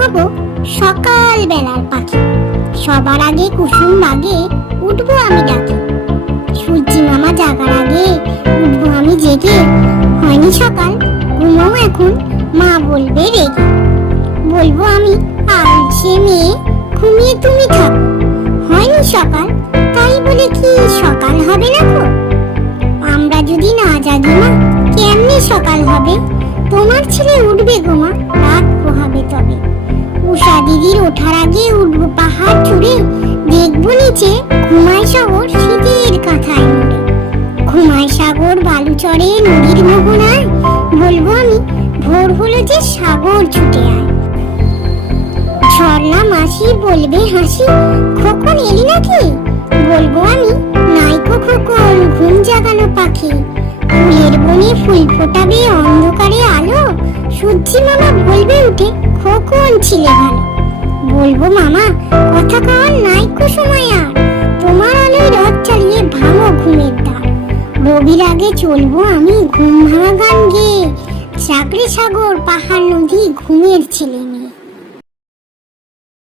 হব সকাল বেলার পাখি। সবার আগে কুসুম আগে উঠবো আমি ডাকে। সূর্যি মামা জাগার আগে উঠবো আমি জেগে। হয়নি সকাল, ঘুমাও এখন, মা বলবে রেগে। বলবো আমি আলসে মেয়ে, ঘুমিয়ে তুমি থাকো। হয়নি সকাল, তাই বলে কি সকাল হবে না গো? আমরা যদি না জাগি মা, কেমনে সকাল হবে? তোমার ছেলে উঠবে গো মা, রাত পোহাবে তবে। উষা দিদির ওঠার আগে উঠবো পাহাড় চড়ে। দেখবো নিচে ঘুমায় সাগর শীতের কাঁথায় মুড়ে। ঘুমায় সাগর বালুচরে নদীর মোহনায়। বলবো আমি ভোর হলো যে সাগর ছুটে আয়। ঝর্ণা মাসি বলবে হাসি, খোকন এলি নাকি? বলবো আমি নাইকো খোকন, ঘুম জাগানো পাখি। ফুলের বনে ফুল ফোটাবে অন্ধকারে আলো। সূর্যি মামা বলবে উঠে খোকন ছিলে ভালো। বলবো মামা কথা কওয়ার নাইকো সময় আর, তোমার আলোয় রথ চালিয়ে ভাঙো ঘুমের দ্বার। রবির আগে চলবো আমি ঘুম ভাঙা গান গেয়ে। চাকরি সাগর পাহাড় নদী ঘুমের ছেলে মেয়ে।